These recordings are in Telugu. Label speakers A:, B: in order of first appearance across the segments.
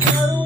A: Claro.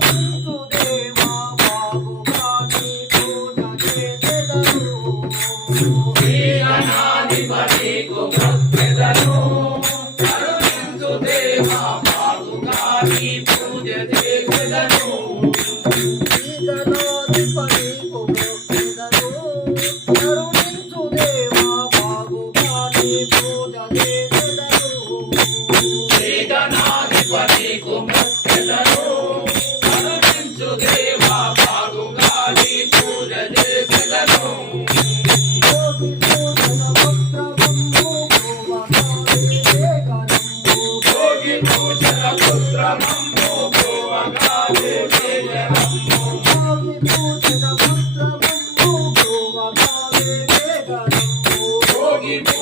B: You.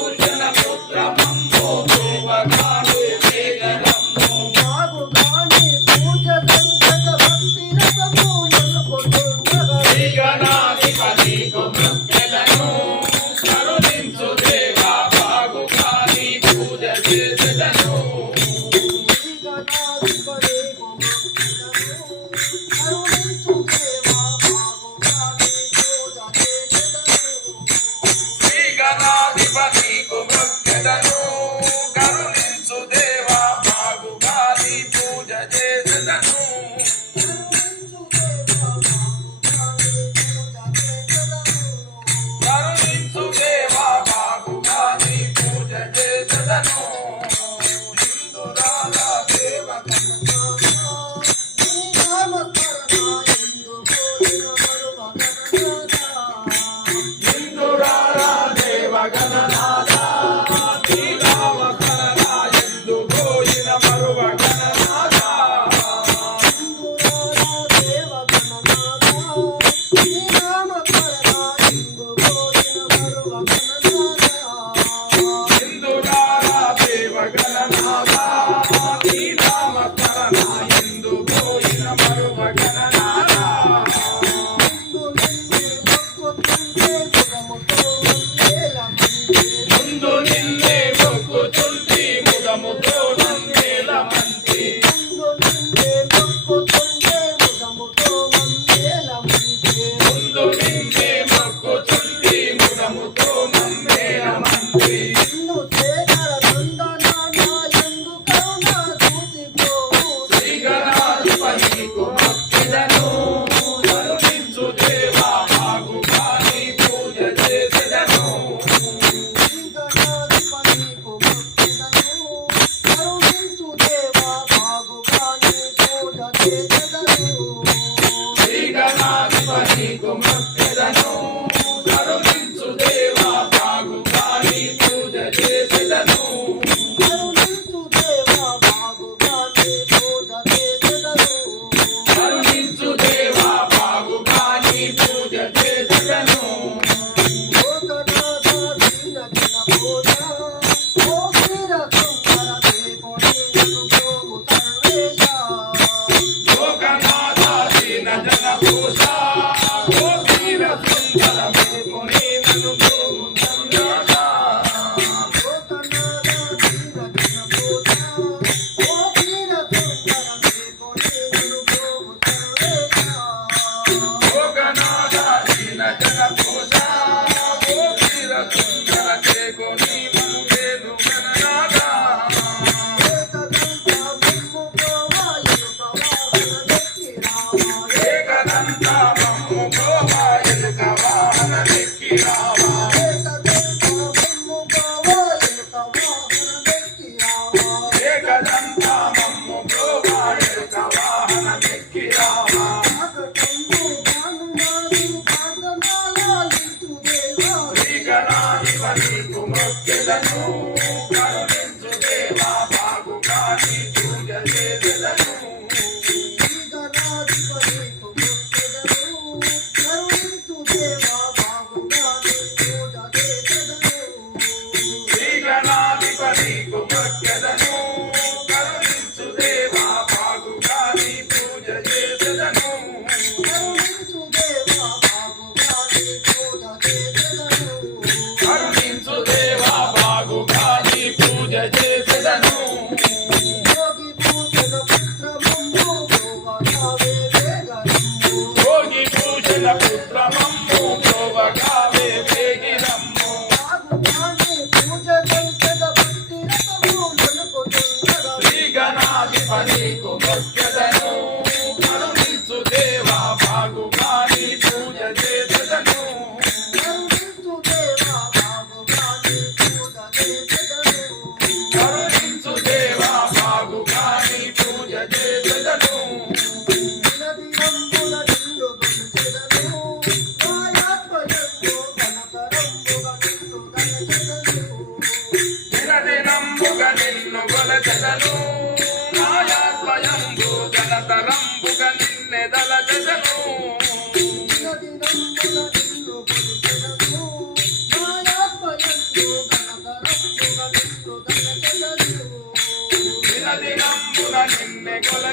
B: Putra Mamma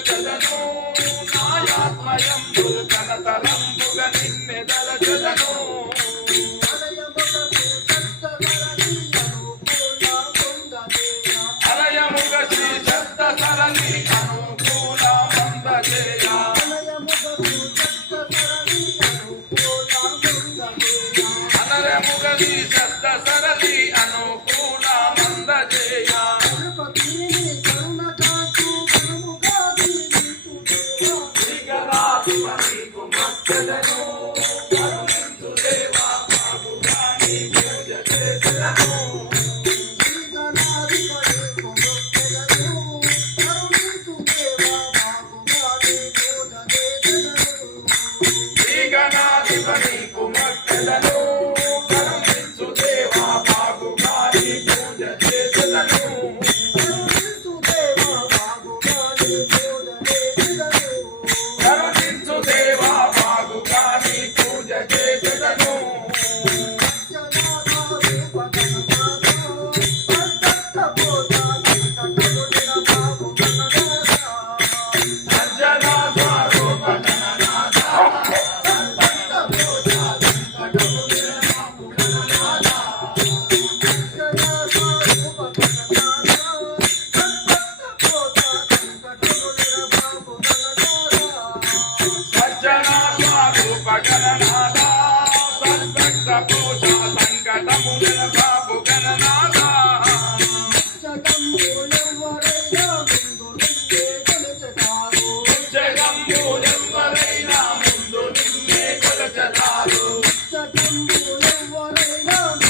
B: చేసెదను నాయాత్మయం
A: wanna know.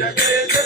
B: yeah.